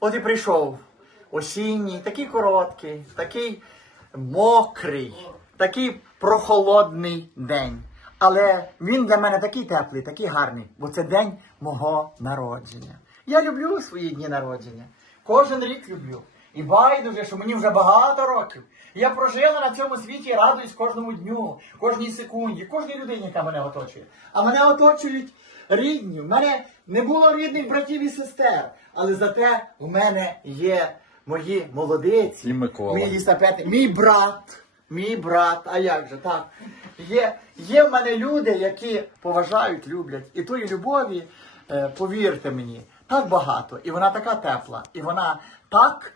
От і прийшов осінній, такий короткий, такий мокрий, такий прохолодний день. Але він для мене такий теплий, такий гарний, бо це день мого народження. Я люблю свої дні народження. Кожен рік люблю. І байдуже, що мені вже багато років. Я прожила на цьому світі і радуюсь кожному дню, кожній секунді, кожній людині, яка мене оточує. А мене оточують рідні. У мене не було рідних братів і сестер, але зате у мене є мої молодиці, І Микола. мій лісапети, мій брат, мій брат. А як же так? Є, є в мене люди, які поважають, люблять. І тої любові, е, повірте мені, так багато. І вона така тепла, і вона так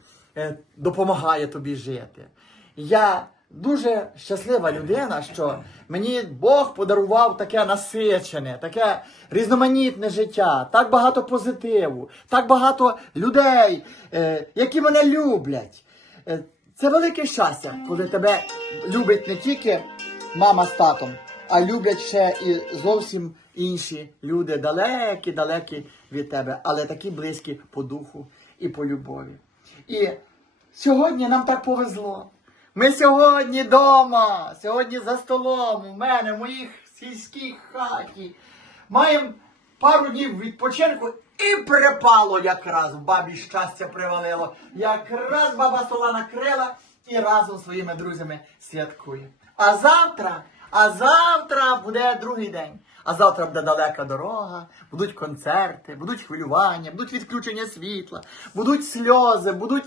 допомагає тобі жити. Я дуже щаслива людина, що мені Бог подарував таке насичене, таке різноманітне життя, так багато позитиву, так багато людей, е, які мене люблять. Е, Це велике щастя, коли тебе любить не тільки мама з татом, а люблять ще і зовсім інші люди, далекі, далекі від тебе, але такі близькі по духу і по любові. І сьогодні нам так повезло. Ми сьогодні вдома, сьогодні за столом, у мене, в моїх сільській хаті. Маємо пару днів відпочинку і припало якраз. Бабі щастя привалило. Якраз баба стола накрила і разом зі своїми друзями святкує. А завтра, а завтра буде другий день. А завтра буде далека дорога, будуть концерти, будуть хвилювання, будуть відключення світла, будуть сльози, будуть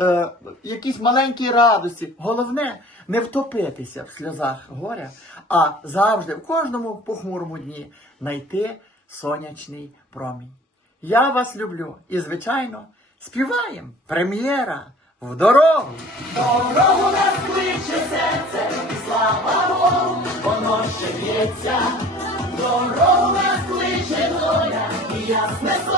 е, якісь маленькі радості. Головне не втопитися в сльозах горя, а завжди в кожному похмурому дні знайти сонячний промінь. Я вас люблю і, звичайно, співаємо прем'єра в дорогу. Дорогу нас кличе серце, Дорога кличе доля, і ясне слово.